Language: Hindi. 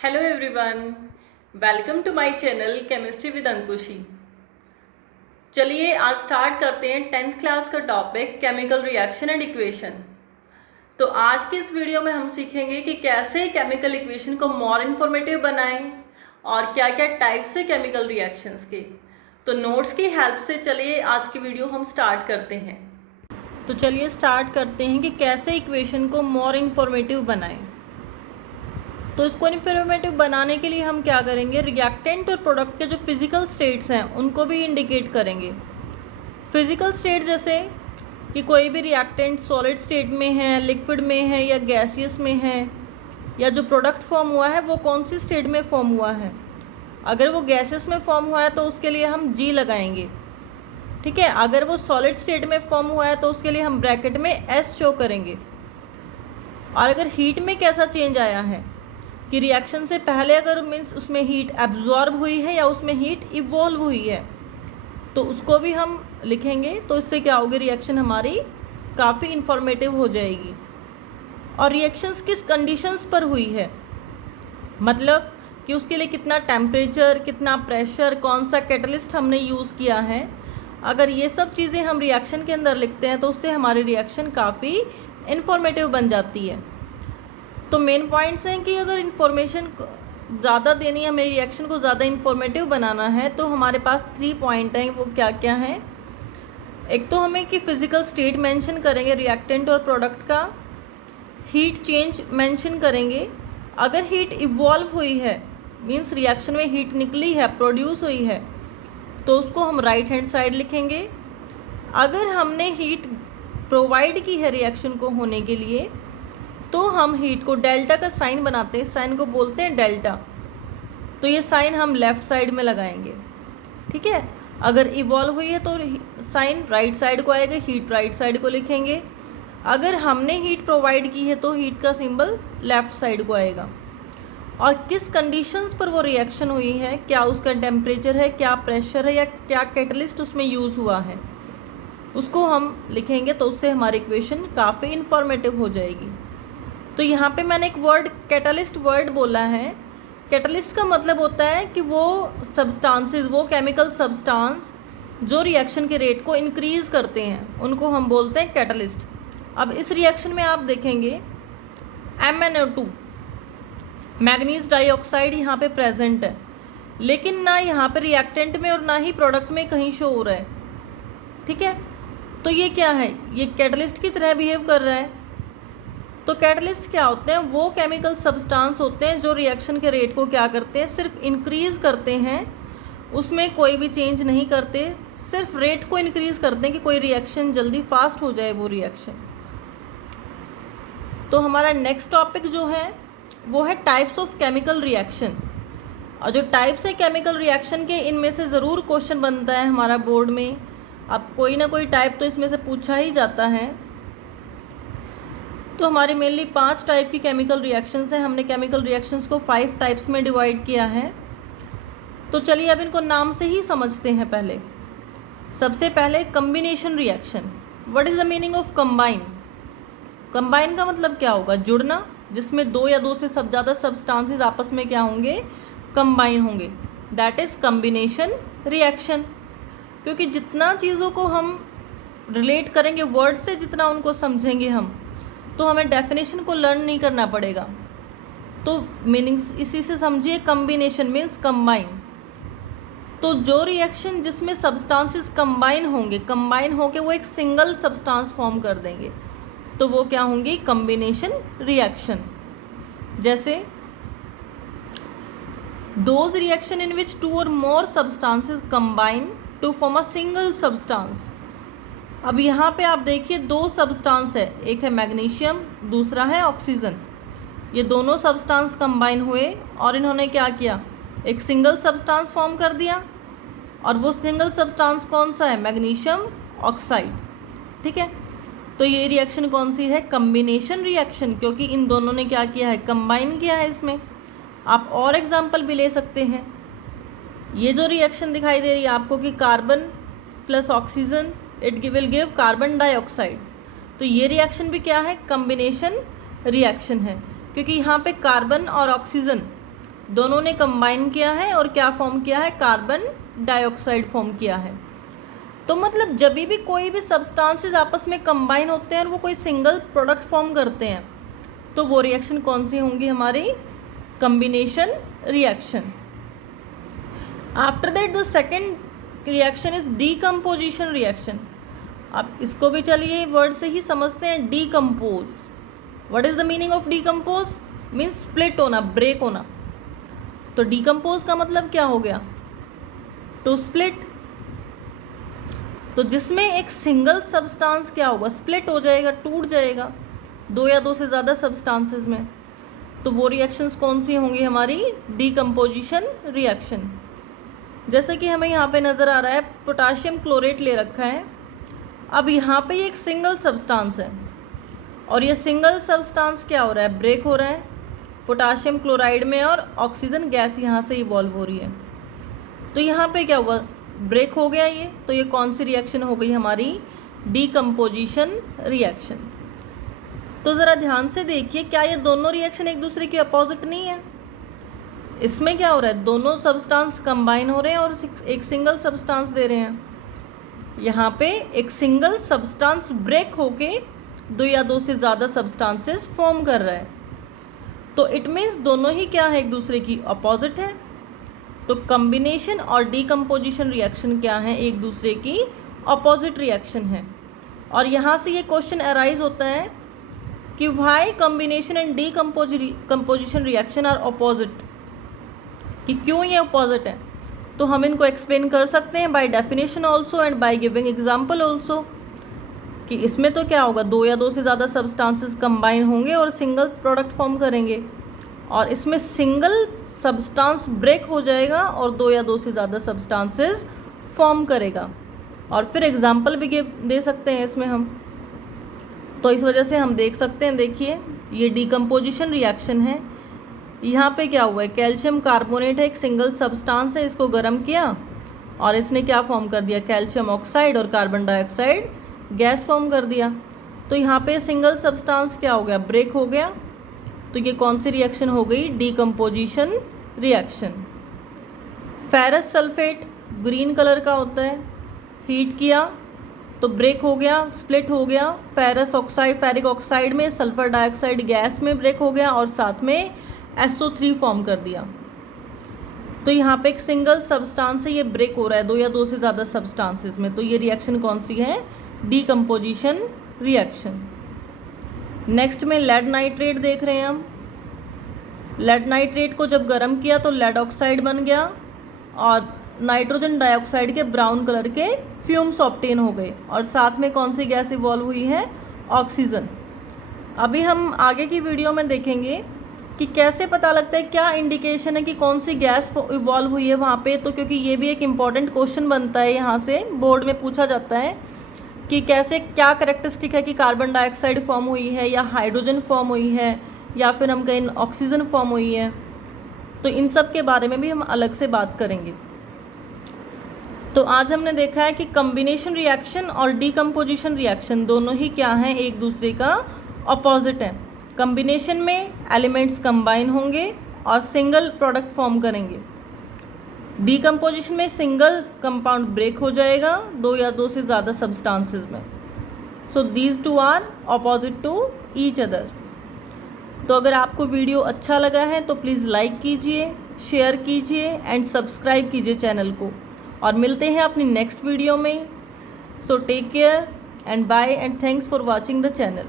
Hello everyone, welcome to my channel chemistry with Ankushi. चलिए आज स्टार्ट करते हैं 10th क्लास का topic chemical reaction and equation. तो आज की इस वीडियो में हम सीखेंगे कि कैसे केमिकल इक्वेशन को मोर इन्फॉर्मेटिव बनाएं और क्या क्या टाइप्स है केमिकल रिएक्शंस के। तो नोट्स की हेल्प से चलिए आज की वीडियो हम स्टार्ट करते हैं। तो चलिए स्टार्ट करते हैं कि कैसे इक्वेशन को मोर इन्फॉर्मेटिव बनाएं। तो इसको इन्फॉर्मेटिव बनाने के लिए हम क्या करेंगे, रिएक्टेंट और प्रोडक्ट के जो फिजिकल स्टेट्स हैं उनको भी इंडिकेट करेंगे। फिजिकल स्टेट जैसे कि कोई भी रिएक्टेंट सॉलिड स्टेट में है, लिक्विड में है या गैसियस में है, या जो प्रोडक्ट फॉर्म हुआ है वो कौन सी स्टेट में फॉर्म हुआ है। अगर वो गैसियस में फॉर्म हुआ है तो उसके लिए हम जी लगाएंगे, ठीक है। अगर वो सॉलिड स्टेट में फॉर्म हुआ है तो उसके लिए हम ब्रैकेट में एस शो करेंगे। और अगर हीट में कैसा चेंज आया है कि रिएक्शन से पहले अगर मीन्स उसमें हीट एब्जॉर्ब हुई है या उसमें हीट इवॉल्व हुई है तो उसको भी हम लिखेंगे। तो इससे क्या होगी, रिएक्शन हमारी काफ़ी इन्फॉर्मेटिव हो जाएगी। और रिएक्शंस किस कंडीशंस पर हुई है, मतलब कि उसके लिए कितना टेम्परेचर, कितना प्रेशर, कौन सा कैटलिस्ट हमने यूज़ किया है। अगर ये सब चीज़ें हम रिएक्शन के अंदर लिखते हैं तो उससे हमारी रिएक्शन काफ़ी इन्फॉर्मेटिव बन जाती है। तो मेन पॉइंट्स हैं कि अगर इन्फॉर्मेशन ज़्यादा देनी है, हमें रिएक्शन को ज़्यादा इन्फॉर्मेटिव बनाना है तो हमारे पास 3 पॉइंट हैं। वो क्या क्या हैं, एक तो हमें कि फिज़िकल स्टेट मेंशन करेंगे रिएक्टेंट और प्रोडक्ट का, हीट चेंज मेंशन करेंगे। अगर हीट इवॉल्व हुई है मीन्स रिएक्शन में हीट निकली है, प्रोड्यूस हुई है, तो उसको हम राइट हैंड साइड लिखेंगे। अगर हमने हीट प्रोवाइड की है रिएक्शन को होने के लिए तो हम हीट को डेल्टा का साइन बनाते हैं, साइन को बोलते हैं डेल्टा। तो ये साइन हम लेफ़्ट साइड में लगाएंगे, ठीक है। अगर इवॉल्व हुई है तो साइन राइट साइड को आएगा, हीट राइट साइड को लिखेंगे। अगर हमने हीट प्रोवाइड की है तो हीट का सिंबल लेफ़्ट साइड को आएगा। और किस कंडीशंस पर वो रिएक्शन हुई है, क्या उसका टेम्परेचर है, क्या प्रेशर है, या क्या कैटलिस्ट उसमें यूज़ हुआ है, उसको हम लिखेंगे। तो उससे हमारी इक्वेशन काफ़ी इन्फॉर्मेटिव हो जाएगी। तो यहाँ पे मैंने एक वर्ड कैटलिस्ट वर्ड बोला है। कैटलिस्ट का मतलब होता है कि वो सब्सटेंसेस, वो केमिकल सब्सटेंस जो रिएक्शन के रेट को इंक्रीज़ करते हैं उनको हम बोलते हैं कैटलिस्ट। अब इस रिएक्शन में आप देखेंगे MnO2 मैग्नीज डाइऑक्साइड यहाँ पे प्रेजेंट है, लेकिन ना यहाँ पे रिएक्टेंट में और ना ही प्रोडक्ट में कहीं शो हो रहा है, ठीक है। तो ये क्या है, ये कैटलिस्ट की तरह बिहेव कर रहा है। तो कैटलिस्ट क्या होते हैं, वो केमिकल सब्सटेंस होते हैं जो रिएक्शन के रेट को क्या करते हैं, सिर्फ इंक्रीज़ करते हैं, उसमें कोई भी चेंज नहीं करते, सिर्फ रेट को इंक्रीज़ करते हैं कि कोई रिएक्शन जल्दी फास्ट हो जाए वो रिएक्शन। तो हमारा नेक्स्ट टॉपिक जो है वो है टाइप्स ऑफ केमिकल रिएक्शन। और जो टाइप्स है केमिकल रिएक्शन के, इनमें से ज़रूर क्वेश्चन बनता है हमारा बोर्ड में। अब कोई ना कोई टाइप तो इसमें से पूछा ही जाता है। तो हमारी मेनली 5 टाइप की केमिकल रिएक्शंस हैं। हमने केमिकल रिएक्शंस को 5 टाइप्स में डिवाइड किया है। तो चलिए अब इनको नाम से ही समझते हैं। पहले सबसे पहले combination reaction. What is the meaning of combine. Combine का मतलब क्या होगा, जुड़ना, जिसमें 2 या 2 से सब ज़्यादा सब्सटेंसेस आपस में क्या होंगे, कंबाइन होंगे, दैट इज़ कम्बिनेशन रिएक्शन। क्योंकि जितना चीज़ों को हम रिलेट करेंगे वर्ड से, जितना उनको समझेंगे हम, तो हमें डेफिनेशन को लर्न नहीं करना पड़ेगा। तो मीनिंग्स इसी से समझिए, कम्बिनेशन मीन्स कंबाइन। तो जो रिएक्शन जिसमें सब्सटेंसेस कंबाइन होंगे, कंबाइन होके वो एक सिंगल सब्सटेंस फॉर्म कर देंगे, तो वो क्या होंगी, कम्बिनेशन रिएक्शन। जैसे दोज रिएक्शन इन विच 2 और more substances combine to form a single substance. अब यहाँ पे आप देखिए 2 सब्सटेंस है, एक है मैग्नीशियम, दूसरा है ऑक्सीजन। ये दोनों सब्सटेंस कंबाइन हुए और इन्होंने क्या किया, एक सिंगल सब्सटेंस फॉर्म कर दिया। और वो सिंगल सब्सटेंस कौन सा है, मैग्नीशियम ऑक्साइड, ठीक है। तो ये रिएक्शन कौन सी है, कम्बिनेशन रिएक्शन, क्योंकि इन दोनों ने क्या किया है, कंबाइन किया है इसमें। आप और एग्जाम्पल भी ले सकते हैं। ये जो रिएक्शन दिखाई दे रही है आपको कि carbon plus oxygen it will give carbon dioxide, तो ये रिएक्शन भी क्या है, कम्बिनेशन रिएक्शन है। क्योंकि यहाँ पे कार्बन और ऑक्सीजन दोनों ने कंबाइन किया है और क्या फॉर्म किया है, कार्बन डाइऑक्साइड फॉर्म किया है। तो मतलब जब भी कोई भी सब्सटेंसेस आपस में कंबाइन होते हैं और वो कोई सिंगल प्रोडक्ट फॉर्म करते हैं तो वो रिएक्शन कौन सी होंगी हमारी, combination reaction. After that the second reaction is decomposition reaction. अब इसको भी चलिए वर्ड से ही समझते हैं, decompose. What is the meaning of decompose, means split होना, ब्रेक होना। तो डीकम्पोज का मतलब क्या हो गया, टू स्प्लिट। तो जिसमें एक सिंगल सब्सटेंस क्या होगा, स्प्लिट हो जाएगा, टूट जाएगा दो या दो से ज़्यादा सब्सटेंसेस में, तो वो रिएक्शंस कौन सी होंगी हमारी, डीकम्पोजिशन रिएक्शन। जैसे कि हमें यहाँ पे नज़र आ रहा है पोटाशियम क्लोरेट ले रखा है। अब यहाँ पे एक सिंगल सब्सटेंस है और ये सिंगल सब्सटेंस क्या हो रहा है, ब्रेक हो रहा है पोटाशियम क्लोराइड में और ऑक्सीजन गैस यहाँ से इवॉल्व हो रही है। तो यहाँ पे क्या हुआ, ब्रेक हो गया ये, तो ये कौन सी रिएक्शन हो गई हमारी, डीकम्पोजिशन रिएक्शन। तो ज़रा ध्यान से देखिए, क्या ये दोनों रिएक्शन एक दूसरे के अपोजिट नहीं है। इसमें क्या हो रहा है, दोनों सब्सटेंस कंबाइन हो रहे हैं और एक सिंगल सब्सटेंस दे रहे हैं। यहाँ पे एक सिंगल सब्सटेंस ब्रेक होके दो या दो से ज़्यादा सब्सटेंसेस फॉर्म कर रहा है। तो इट मीन्स दोनों ही क्या है, एक दूसरे की अपोजिट है। तो कॉम्बिनेशन और डीकम्पोजिशन रिएक्शन क्या है, एक दूसरे की अपोजिट रिएक्शन है। और यहाँ से ये क्वेश्चन अराइज होता है कि why combination and decomposition reaction are opposite, कि क्यों ये अपोजिट है। तो हम इनको एक्सप्लेन कर सकते हैं by definition also and by giving example also, कि इसमें तो क्या होगा, दो या दो से ज़्यादा सब्सटेंसेस कंबाइन होंगे और सिंगल प्रोडक्ट फॉर्म करेंगे, और इसमें सिंगल सब्सटेंस ब्रेक हो जाएगा और दो या दो से ज़्यादा सब्सटेंसेस फॉर्म करेगा। और फिर एग्जाम्पल भी दे सकते हैं इसमें हम। तो इस वजह से हम देख सकते हैं, देखिए ये डीकम्पोजिशन रिएक्शन है। यहाँ पे क्या हुआ है, कैल्शियम कार्बोनेट है, एक सिंगल सब्सटेंस है, इसको गर्म किया और इसने क्या फॉर्म कर दिया, कैल्शियम ऑक्साइड और कार्बन डाइऑक्साइड गैस फॉर्म कर दिया। तो यहाँ पे सिंगल सब्सटेंस क्या हो गया, ब्रेक हो गया। तो ये कौन सी रिएक्शन हो गई, decomposition reaction. Ferrous sulphate green colour का होता है, हीट किया तो ब्रेक हो गया, स्प्लिट हो गया। फेरस ऑक्साइड, फेरिक ऑक्साइड में सल्फर डाइऑक्साइड गैस में ब्रेक हो गया और साथ में SO3 फॉर्म कर दिया। तो यहाँ पे एक सिंगल सब्सटेंस है, ये ब्रेक हो रहा है दो या दो से ज़्यादा सब्सटेंसेस में, तो ये रिएक्शन कौन सी है, डीकम्पोजिशन रिएक्शन। नेक्स्ट में लेड नाइट्रेट देख रहे हैं हम। लेड नाइट्रेट को जब गर्म किया तो लेड ऑक्साइड बन गया और नाइट्रोजन डाइऑक्साइड के ब्राउन कलर के फ्यूम्स ऑब्टेन हो गए और साथ में कौन सी गैस इवॉल्व हुई है, ऑक्सीजन। अभी हम आगे की वीडियो में देखेंगे कि कैसे पता लगता है, क्या इंडिकेशन है कि कौन सी गैस इवॉल्व हुई है वहाँ पे। तो क्योंकि ये भी एक इम्पॉर्टेंट क्वेश्चन बनता है, यहाँ से बोर्ड में पूछा जाता है कि कैसे, क्या करेक्टरिस्टिक है कि कार्बन डाइऑक्साइड फॉर्म हुई है या हाइड्रोजन फॉर्म हुई है या फिर हम कहें ऑक्सीजन फॉर्म हुई है। तो इन सब के बारे में भी हम अलग से बात करेंगे। तो आज हमने देखा है कि कॉम्बिनेशन रिएक्शन और डीकम्पोजिशन रिएक्शन दोनों ही क्या हैं, एक दूसरे का अपोजिट है। कॉम्बिनेशन में एलिमेंट्स कंबाइन होंगे और सिंगल प्रोडक्ट फॉर्म करेंगे। डीकम्पोजिशन में सिंगल कंपाउंड ब्रेक हो जाएगा दो या दो से ज़्यादा सब्सटेंसेस में। So these two are opposite to each other. तो अगर आपको वीडियो अच्छा लगा है तो प्लीज़ लाइक कीजिए, शेयर कीजिए एंड सब्सक्राइब कीजिए चैनल को। और मिलते हैं अपनी नेक्स्ट वीडियो में। So take care and bye and thanks for watching the channel.